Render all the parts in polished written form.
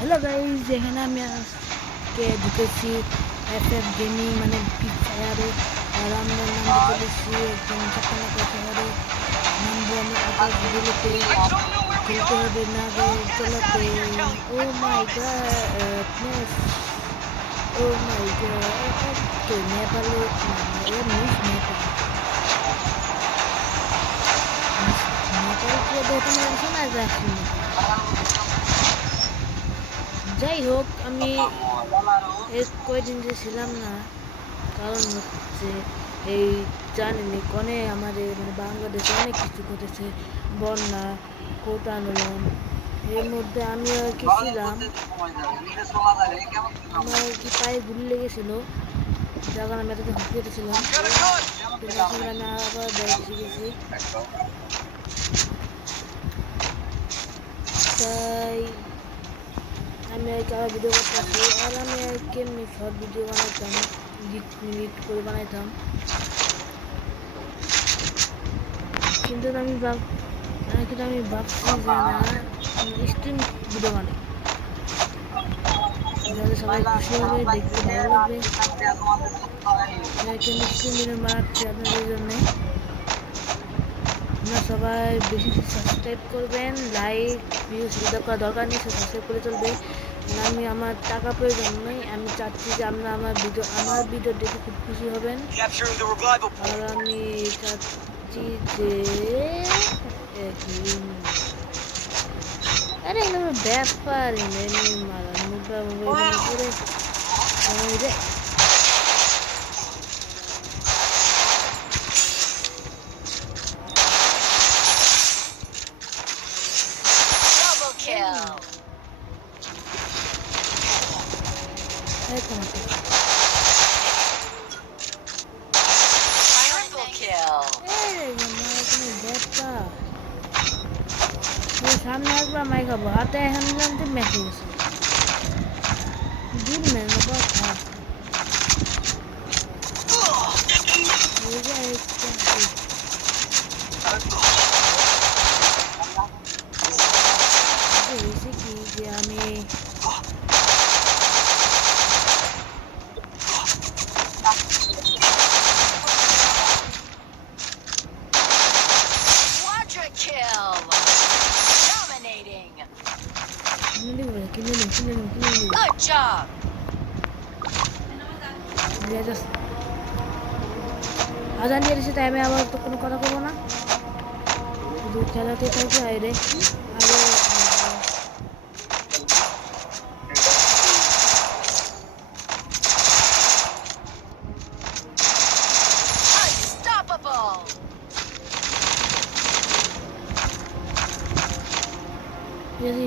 Hello guys, এখানে আমি আজকে ঢুকেছি এফএফ গেমিং মানে ফ্রি ফায়ারে। আর আমরা নামতে চলেছি একদম চাকানাকা শহরে। নামবো আমি আকাশগুলোতে, খেলতে হবে নাগর চলাতে। ও মাই গডনেস, ও মাই গড, নেপালে এ মিস নেপাল, নেপাল দেখে শোনা যাচ্ছে। যাই হোক, আমি কয়দিন যে ছিলাম না, কারণ হচ্ছে এই জানেনি কনে আমাদের মানে বাংলাদেশে অনেক কিছু ঘটেছে, বন্যা, কোটা আন্দোলন। এর মধ্যে আমি আর কি ছিলাম, আমার আর কি পায়ে গুলি লেগেছিল, যার কারণে আমি এতটা হুঁকিয়েতে ছিলাম। কিন্তু এখন আমি আবার বাইক শিখেছি, তাই আমি আর কি আবার ভিডিও করতেছি। আর আমি আর কি এমনি শর্ট ভিডিও বানাইতাম, এডিট করে বানাইতাম, কিন্তু আমি ভাবছি যে না, স্ট্রিম ভিডিও বানাই, যাতে সবাই খুশি হবে, দেখতে ভালো লাগবে। আমি স্ট্রিম ভিডিও বানাচ্ছি আপনাদের জন্য। আপনারা সবাই বেশি সাবস্ক্রাইব করবেন, লাইক ভিউজ করা দরকার নেই, সাবস্ক্রাইব করে চলবে। আমি আমার টাকা প্রয়োজন নেই, আমি চাচ্ছি যে আপনারা আমার ভিডিও দেখে খুব খুশি হবেন। আর আমি চাচ্ছি যে আরে এগুলো ব্যাপার এমনি মারার মুখটা করে রে। সামনে একবার মাই খাবো, হাতে এখন জানতে মেসে গেছে দূর মেন কথা। হয়েছে কি যে আমি আজান দিয়ে এসে টাইমে আবার তো কোনো কথা বলবো না, শুধু খেলাতে থাকবে। আরে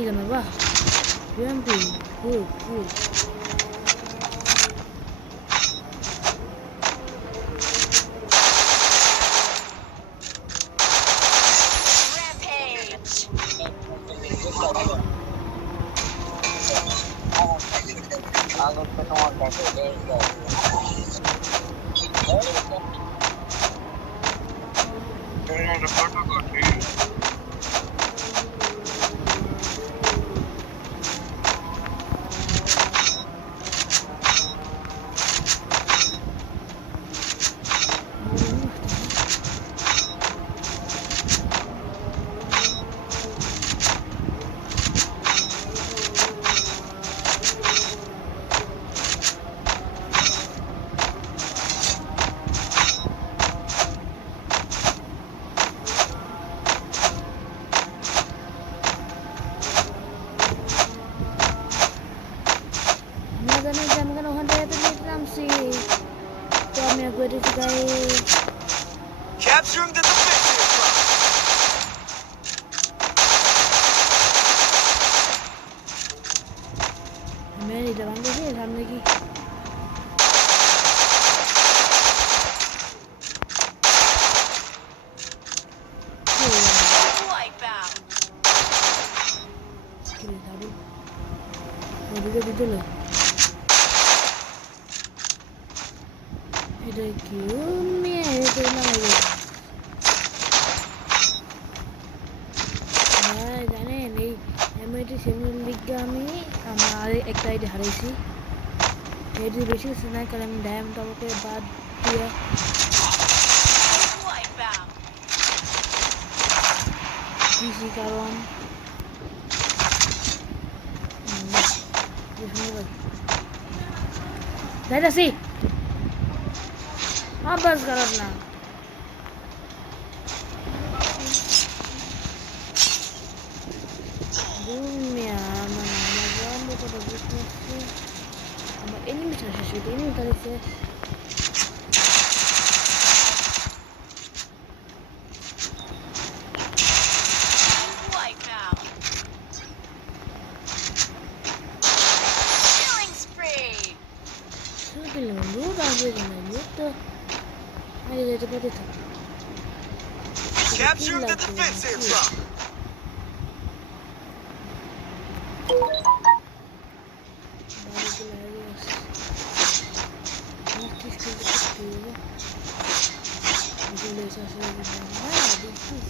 কেন বাহ বিএমপি খুব খুব তোমার কাছে Capturing the defensive front. Many the one here, हमने की Wipeout. Dito এটা কি মেয়ে এটা না জানেন এই এটি সেমিনার লিগে আমি আমার একটা আইডি হারাইছি এটি বেশি কিছু নাই কারণ আমি ডায়মন্ড আমাকে বাদ দিয়ে Wipeout. দিয়েছি কারণ যাইতাছি আব্বাস খারাপ না দুনিয়া মানে আমার বন্ধ করে বুঝতে পারছি আমার এনিমিটা শেষ হইতে এনিমিটা দেখছে Wipeout. Killing spree. শুধু দিলাম লুট আসবে না লুট তো আগে যেতে পারতে থাকি Capture the defense airdrop. বাড়িতে লাগে আছে মস্তিষ্ক করতে হবে চলে এসে আসলে হ্যাঁ দেখছিস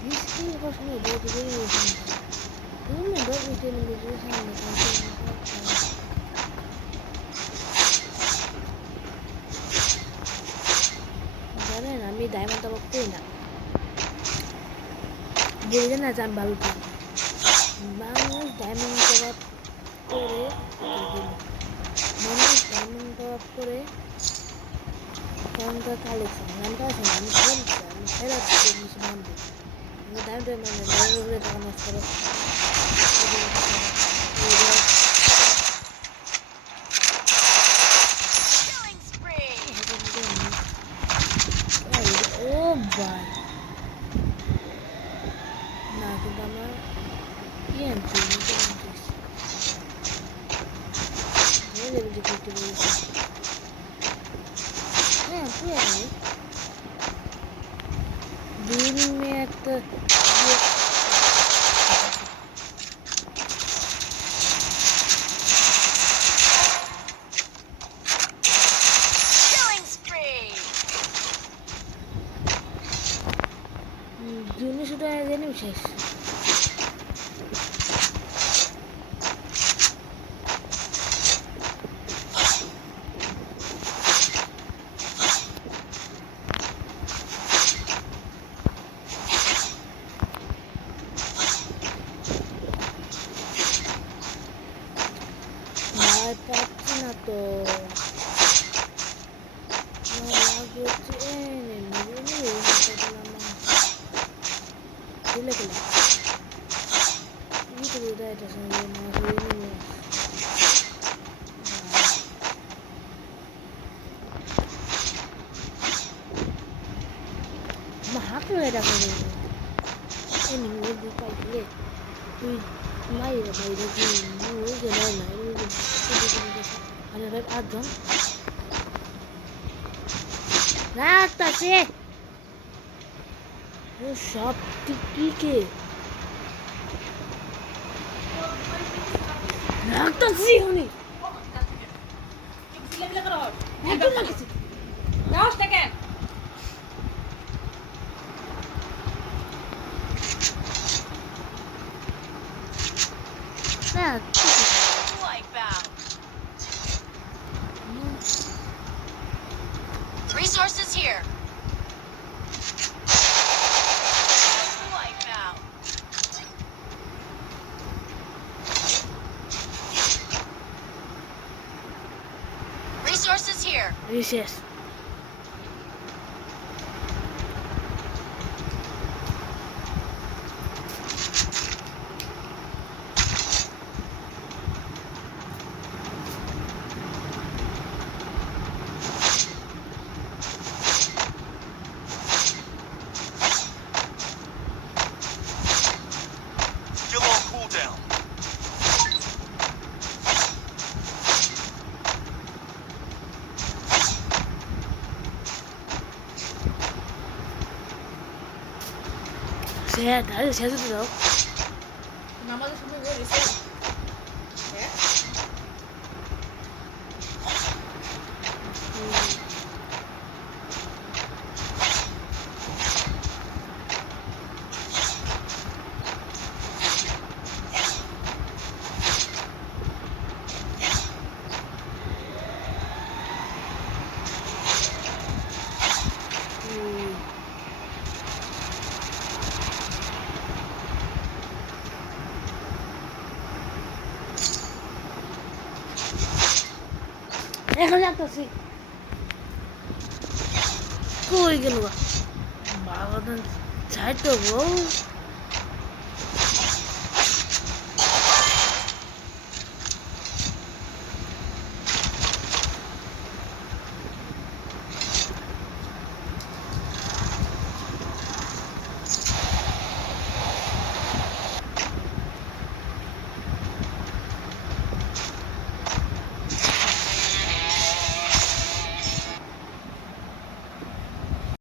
20 কিলো পছন্দ বলতে বেরিয়েছি তুমি দশ মিনিটের মধ্যে সামনে জানেন আমি ডায়মন্ড টপ করি না বললেন না যে আমি ভালো করি মানুষ ডায়মন্ড টপ করে মানুষ ডায়মন্ড টপ করে কারণটা কালেকশন নামটা আছে না আমি খেলছি আমি খেলার কিছু নামবো আমি ডায়মন্ড মানে ডায়মন্ড টাকা নষ্ট করে Killing spree. ও ভাই না কিন্তু আমার ইএমপি লেভেলটি করতে পেরেছি হ্যাঁ পুরো দিন মে একটা Killing spree. জুনে শুধু জেনে শেষ ভয় পাচ্ছি না তো আমার লাগে হচ্ছে খেলে খেলে কি করে দেয় এটা সঙ্গে আমার হাত হয়ে দেখা যাবে এমনি দুপাই দিলে তুই মাইরে বাইরে কি ওই যে নেয় না আরে ভাই 8 জন রাখতাছে ও সব টিকে রাখতাছি উনি একদম রাখছি না Wipeout. Resources here. Wipeout. Resources here. Recess Still on cooldown. সে দাঁড়িয়ে শেষ হতে দাও নামাজের সময় বের হইছে হ্যাঁ এখন যাচ্ছি কই গেল বাবা তো যাই তো গো